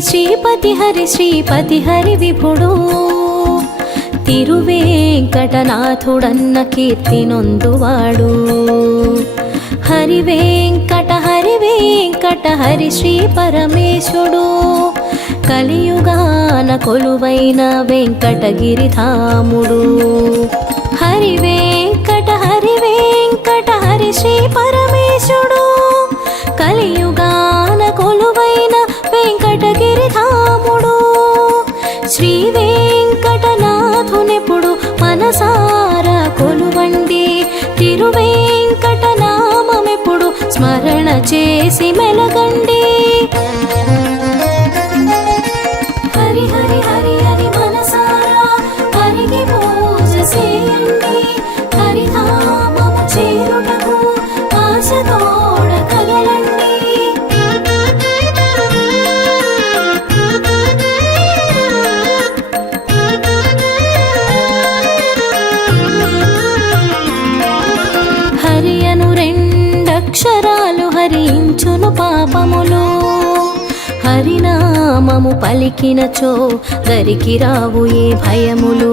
శ్రీపతి హరి విభుడు తిరువేంకటనాథుడన్న కీర్తి నొందువాడు హరి వెంకట హరి శ్రీ పరమేశుడు కలియుగాన కొలువైన వెంకటగిరిధాముడు హరి వెంకట హరి శ్రీ పరమేశుడు కలియుగాన కొలువైన వెంకటగిరిధాముడు శ్రీ వెంకటనాథునెప్పుడు మనసారా కొలువండి తిరువేంకటనామమెప్పుడు స్మరణ చేసి మెలగండి హరి హరి హరి హరి మనసారా హరికి పూజ చేయండి హరిధామము చేరుటకు ఆశతోడ కదలండి హరి అను రెండక్షరాలు హరించును పాపములు హరినామము పలికినచో దరికి రావు ఏ భయములు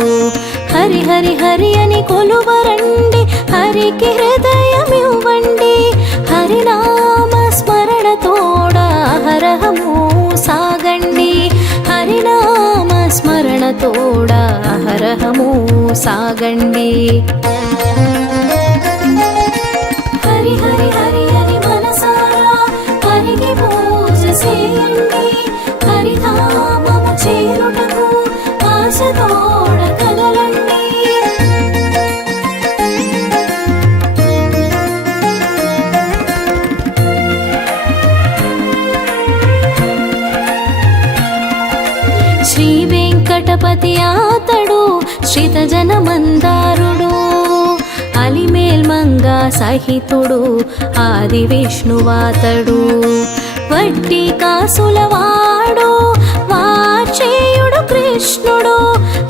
హరి హరి హరి అని కొలువరండి హరికి హృదయమివ్వండి హరినామ స్మరణ తోడ అహరహము సాగండి హరినామ స్మరణ తోడ అహరహము సాగండి హరి హరి హరి హరి మనసారా హరికి పూజ చేయండి హరిధామము చేరుటకు ఆశతోడ కదలండి శ్రీ వెంకటపతి ఆతడు శ్రితజన మందారుడు అలిమేల్మంగా సహితుడు ఆది విష్ణువాతడు వడ్డీ కాసులవాడు వాచేయుడు కృష్ణుడు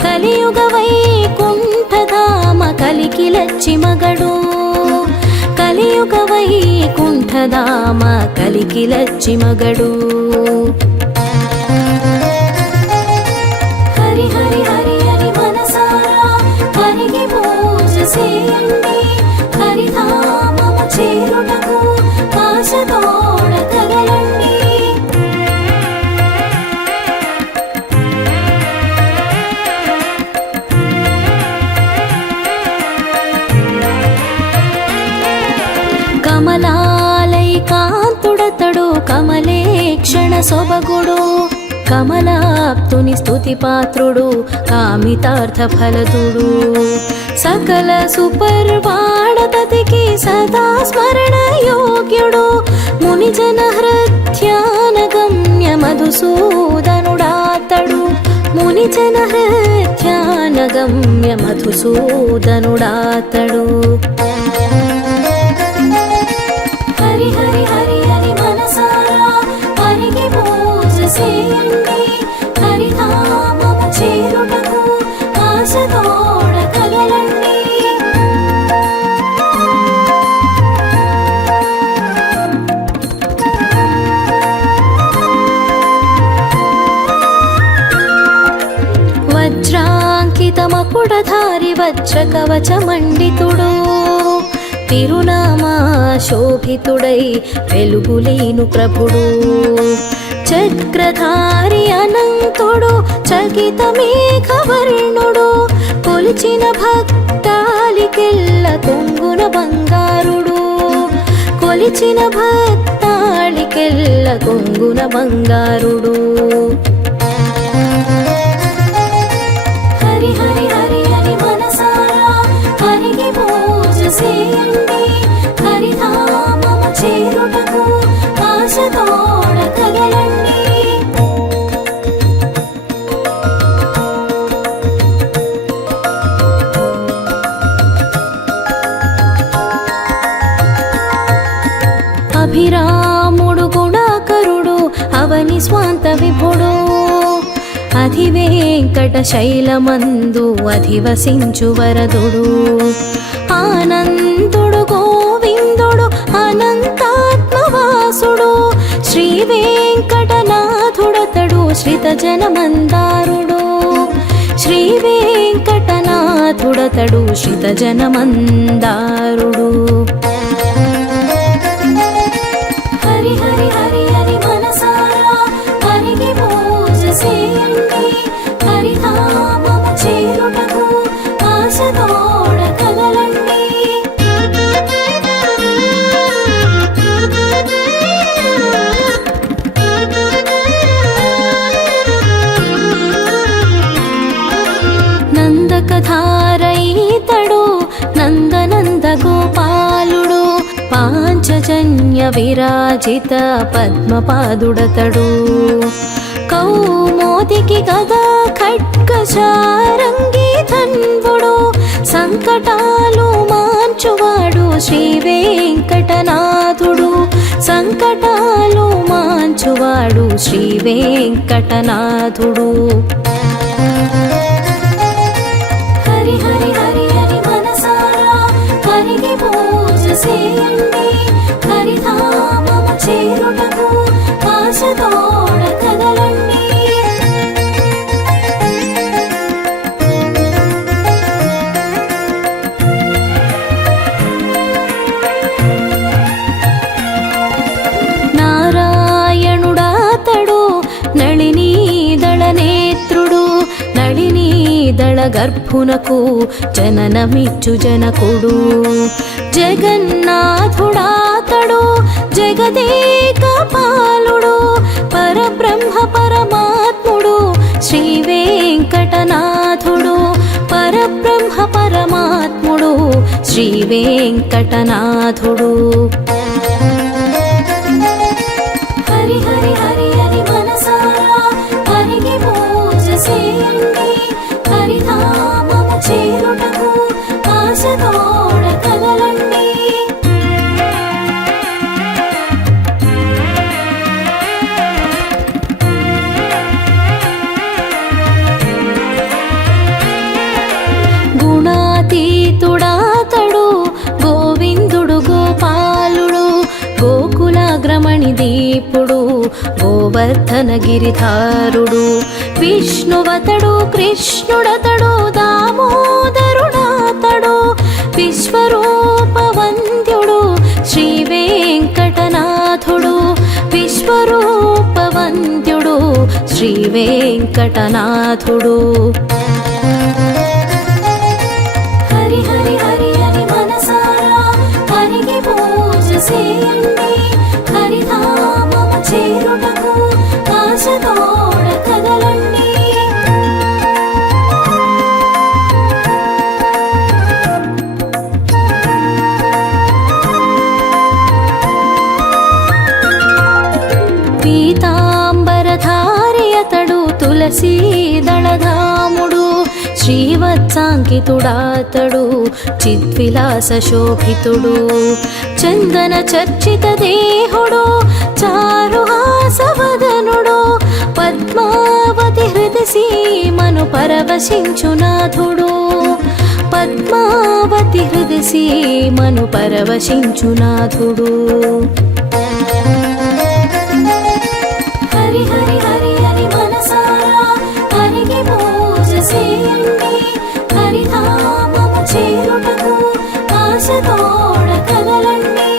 కలియుగ వైకుంఠధామ కలికిలచ్చి మగడు కలియుగ వైకుంఠధామ కలికిలచ్చి మగడు హరి హరి హరి హరి మనసారా హరికి పూజ చేయండి హరిధామము చేరుటకు ఆశతోడ కదలండి కమలాలై కాంతుడతడు కమలేక్షణ సొబగుడు కమలాప్తుని స్తుతి పాత్రుడు కామితార్థ ఫలదుడు సకల సుపర్వాడతతికి సదా స్మరణ యోగ్యుడు మునిజన హృత్యానగమ్య మధుసూదనుడాతడు మునిజన హృత్యానగమ్య మధుసూదనుడాతడు హరి హరి హరి హరి మనసారా హరికి పూజ చేయండి హరిధామము చేరుటకు ఆశతోడ కదలండి వజ్రాంకితమకుడధారి వజ్రకవచమండితుడు తిరునామా శోభితుడై వెలుగులీను ప్రభుడు చక్రధారి అనంతుడు చకిత మేఘవర్ణుడు కొలిచిన భక్తాళికెల్ల కొంగున బంగారుడు కొలిచిన భక్తాళికెల్ల కొంగున బంగారుడు హరి హరి హరి హరి మనసారా హరికి పూజ చేయండి హరిధామము చేరుటకు ఆశతోడ కదలండి అభిరాముడు గుణాకరుడు అవని స్వాంత విభుడు అధివేంకట శైలమందు అధివసించు వరదుడు ఆనందుడు గోవిందుడు అనంతాత్మవాసుడు శ్రీ వెంకటనాథుడతడు శ్రితజనమందారుడు శ్రీ వెంకటనాథుడతడు శ్రితజనమందారుడు హరి హరి హరి హరి మనసారా హరికి పూజ చేయండి హరిధామము చేరుటకు ఆశతోడ కదలండి నందకధారయితడు నందనంద గోపాలుడు పాంచజన్య విరాజిత పద్మపాదుడతడు కౌమోదికి గదా ఖడ్గచారంగి ధన్వుడు సంకటాలు మాంచువాడు శ్రీ వెంకటనాథుడు సంకటాలు మాంచువాడు శ్రీ వెంకటనాథుడు హరి హరి హరి హరి మనసారా హరికి పూజ చేయండి హరిధామము చేరుటకు ఆశతోడ కదలండి నారాయణుడాతడు నళినీదళ నేత్రుడు నళినీదళ గర్భునకు జననమిచ్చు జనకుడు జగన్నాథుడాతడు జగదేక పాలుడు పరబ్రహ్మ పరమాత్ముడు శ్రీ వెంకటనాథుడు పరబ్రహ్మ పరమాత్ముడు శ్రీ వెంకటనాథుడు హరి హరి హరి హరి మనసారా హరికి పూజ చేయండి హరిధామము చేరుటకు ఆశతోడ కదలండి గుణాతీతుడాతడు గోవిందుడు గోపాలుడు గోకులాగ్రమణి దీపుడు గోవర్ధన గిరిధారుడు విష్ణువతడు కృష్ణుడతడు దామోదరుడాతడు విశ్వరూపవంద్యుడు శ్రీ వెంకటనాథుడు విశ్వరూపవంద్యుడు శ్రీ వెంకటనాథుడు హరి హరి హరి హరి మనసారా హరికి పూజ చేయండి హరిధామము చేరుటకు ఆశతోడ కదలండి పీతాంబరధారియతడు తులసీదళధాముడు శ్రీవత్సాంకితుడాతడు చిద్విలాస శోభితుడు చందన చర్చిత దేహుడు చారుహాసవదనుడు పద్మావతి హృది సీమను పరవశించునాథుడు పద్మావతి హృది సీమను పరవశించునాథుడు హరి హరి హరి హరి మనసారా హరికి పూజ చేయండి హరిధామము చేరుటకు ఆశతోడ కదలండి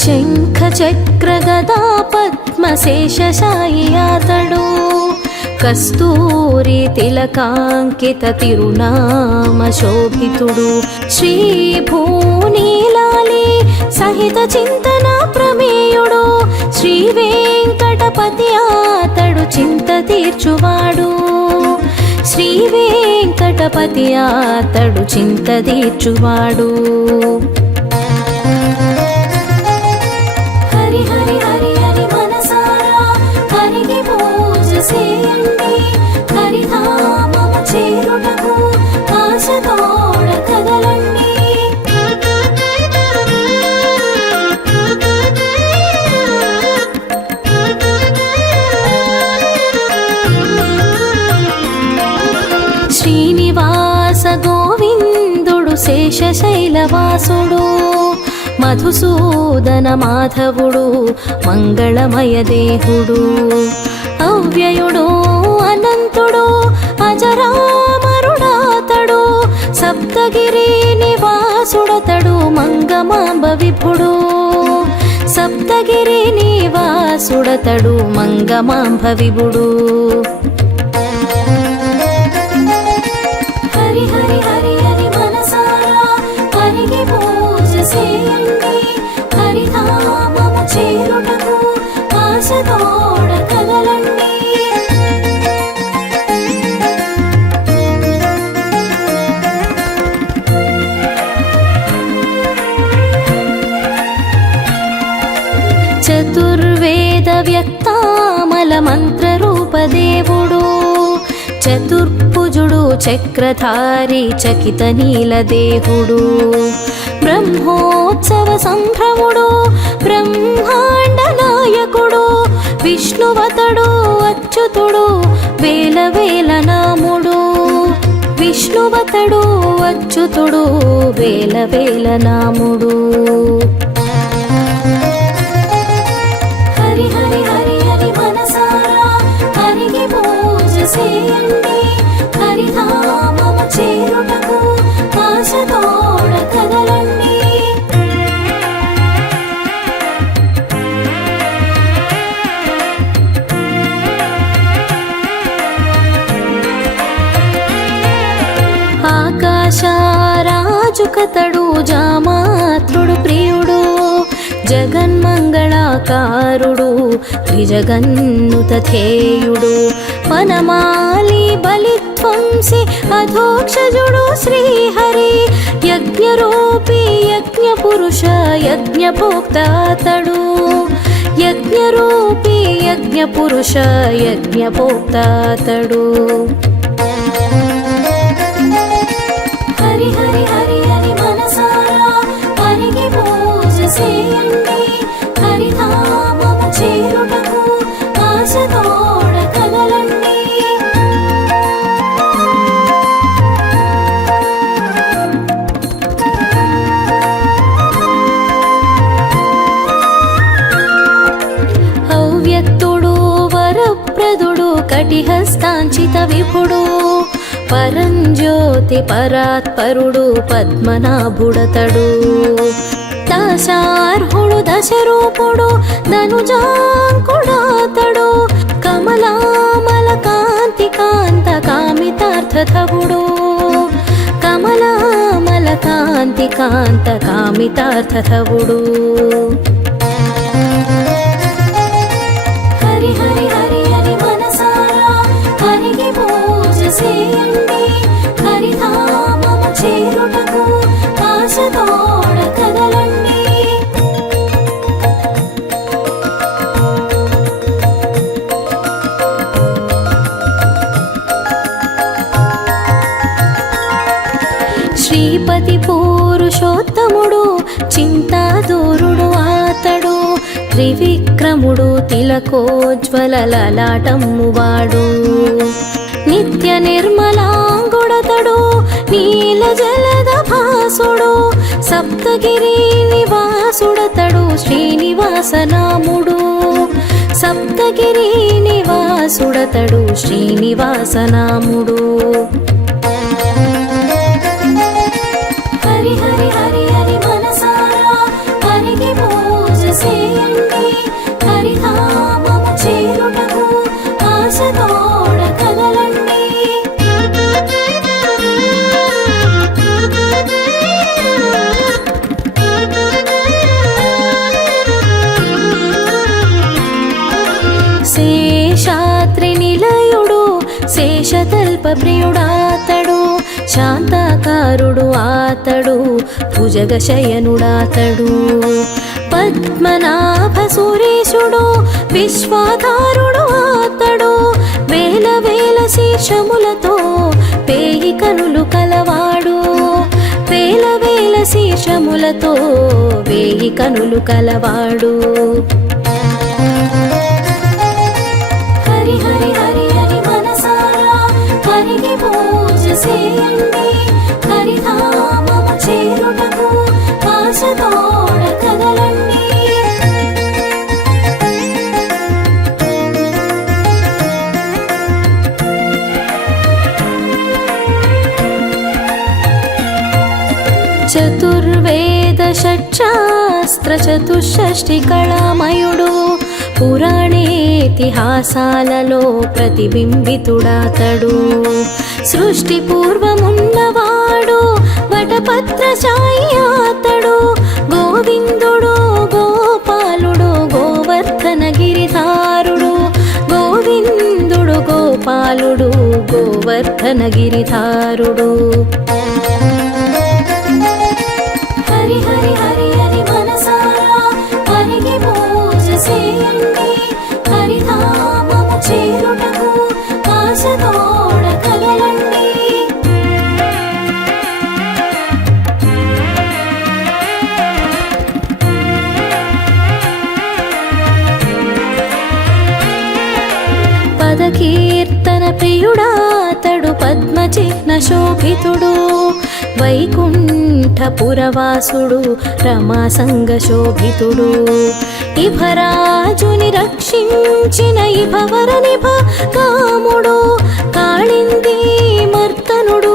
శంఖ చక్ర గదా పద్మశేషశాయి అతడు కస్తూరి తిలకాంకిత తిరునామ శోభితుడు శ్రీ భూనీలాలి సహిత చింతన ప్రమేయుడు శ్రీ వెంకటపతి ఆతడు చింత తీర్చువాడు శ్రీ వెంకటపతి ఆతడు చింత తీర్చువాడు హరి హరి హరి హరి మనసారా హరికి పూజ చేయండి హరిధామము చేరుటకు ఆశతోడ కదలండి శ్రీనివాస శేషశైలవాసుడు మధుసూదన మాధవుడు మంగళమయ దేహుడు అవ్యయుడు అనంతుడు అజరామరుడాతడు సప్తగిరి నివాసుడతడు మంగమాంబ విభుడు సప్తగిరి నివాసుడతడు మంగమాంబ విభుడు హరి హరి హరి హరి మనసారా హరికి పూజ చేయండి హరిధామము చేరుటకు ఆశతోడ కదలండి చతుర్వేద వ్యక్తామల మంత్రరూపదేవుడు చతుర్భుజుడు చక్రధారి చకిత నీలదేహుడు బ్రహ్మోత్సవ సంభ్రముడు బ్రహ్మాండ నాయకుడు విష్ణువతడు అచ్యుతుడు వేల వేల నాముడు విష్ణువతడు అచ్యుతుడు వేల వేల నాముడు హరి హరి హరి హరి మనసారా హరికి పూజ చేయండి హరిధామము చేరుటకు ఆశతోడ కదలండి ఆకాశరాజుకతడు జామాత్రుడు ప్రియుడు జగన్మంగళాకారుడు త్రిజగన్నుతధేయుడు వనమాలి బలిధ్వంసి అధోక్షజుడు శ్రీహరి యజ్ఞరూపి యజ్ఞపురుష యజ్ఞభోక్తాతడు యజ్ఞరూపి యజ్ఞపురుష యజ్ఞభోక్తాతడు హరి హరి హరి హరి మనసారా హరికి పూజ చేయండి హరిధామము చేరుటకు ఆశతోడ కదలండి అవ్యక్తుడు వరప్రదుడు కటిహస్తాంచిత విభుడు పరంజ్యోతి పరాత్పరుడు పద్మనాభుడతడు దశార్హుడు దశరూపుడు ధనుజాంకుడాతడు కమలామల కాంతి కాంత కామితార్థధవుడు కమలామల కాంతి కాంత కామితార్థధవుడు హరి హరి హరి హరి మనసారా హరికి పూజ చేయండి హరిధామము చేరుటకు ఆశతోడ కదలండి శ్రీపతి పురుషోత్తముడు చింతాదూరుడు ఆతడు త్రివిక్రముడు తిలకోజ్వల లలాటమ్మువాడు నిత్య నిర్మలాంగుడతడు నీల జలద భాసుడు సప్తగిరి నివాసుడతడు శ్రీనివాసనాముడు సప్తగిరి నివాసుడతడు శ్రీనివాసనాముడు హరి హరి హరి హరి మనసారా హరికి పూజ చేయండి హరిధామము చేరుటకు ఆశతోడ కదలండి శేషాద్రి నిలయుడు శేషతల్ప ప్రియుడాతడు శాంతాకారుడు ఆతడు భుజగశయనుడాతడు పద్మనాభ సురేశుడు విశ్వాధారుడు ఆతడు వేల వేల శీర్షములతో పేయి కనులు కలవాడు వేల వేల శీర్షములతో వేయి కనులు కలవాడు హరి హరి హరి హరి మనసారా హరికి పూజ చేయండి హరిధామము చతుర్వేద షట్శాస్త్ర చతుషష్ఠి కళామయుడు పురాణేతిహాసాలలో ప్రతిబింబితుడాతడు సృష్టి పూర్వమున్నవాడు వటపత్రశాయి అతడు గోవిందుడు గోపాలుడు గోవర్ధన గిరిధారుడు గోవిందుడు గోపాలుడు గోవర్ధన గిరిధారుడు హరి హరి హరి హరి మనసారా హరికి పూజ చేయండి హరిధామము చేరుటకు ఆశతోడ కదలండి పదకీర్తన ప్రియుడాతడు పద్మచిహ్న శోభితుడు వైకుంఠపురవాసుడు రమాసంగ శోభితుడు ఇభరాజుని రక్షించిన ఇభవర నిభ కాముడు కాళింది మర్తనుడు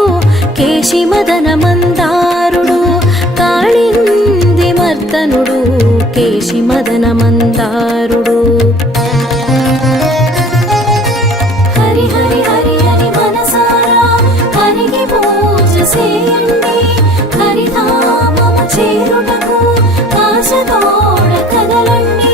కేశిమదన మందారుడు కాళింది మర్తనుడు కేశిమదన మందారుడు హరి హరి హరి హరి మనసారా హరికి పూజ చేయండి హరిధామము చేరుటకు ఆశతోడ కదలండి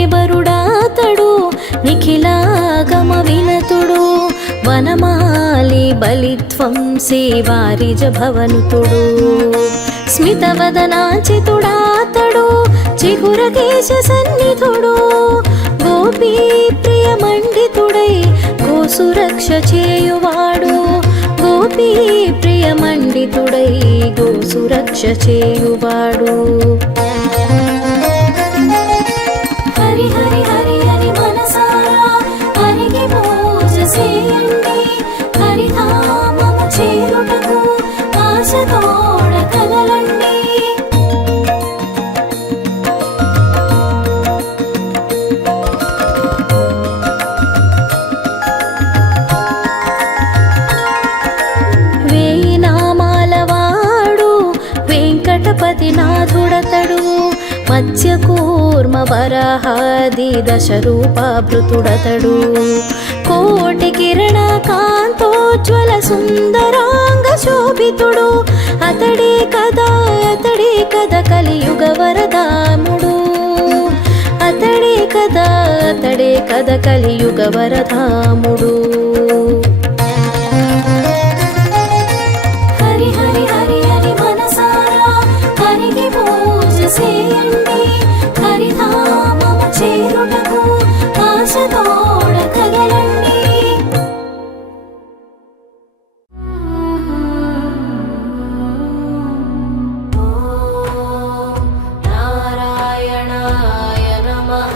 నీలకళేబరుడాతడు నిఖిలాగమ వినతుడు వనమాలి బలిధ్వంసీ వారిజ భవనుతుడు స్మితవదనాచితుడాతడు చిగురకేశ సన్నిధుడు గోపీ ప్రియ మండితుడై గోసురక్ష చేయువాడు గోపీ ప్రియ మండితుడై గోసురక్ష చేయువాడు హరి హరి హరి హరి మనసారా హరికి పూజ చేయండి హరిధామము చేరుటకు ఆశతోడ కదలండి వేయి నామాలవాడు వెంకటపతి నాథుడతడు మత్స్యకూర్మ వరాహాది దశరూపాభృతుడతడు కోటి కిరణ కాంతోజ్వల సుందరాంగ శోభితుడు అతడే కదా కలియుగ వరదాముడు అతడే కదా కలియుగ వరదాముడు హరి హరి హరి హరి మనసారా హరికి పూజ చేయండి హరిధామము చేరుటకు ఆశతోడ కదలండి నారాయణాయ నమః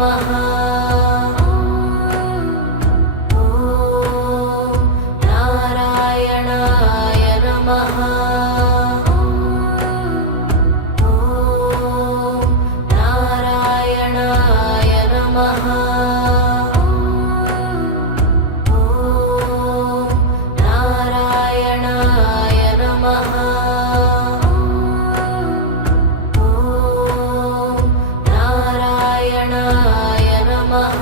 నమః ఓం నారాయణాయ నమః ఓం నారాయణాయ నమః ఓం నారాయణాయ నమః ఓం నారాయణాయ నమః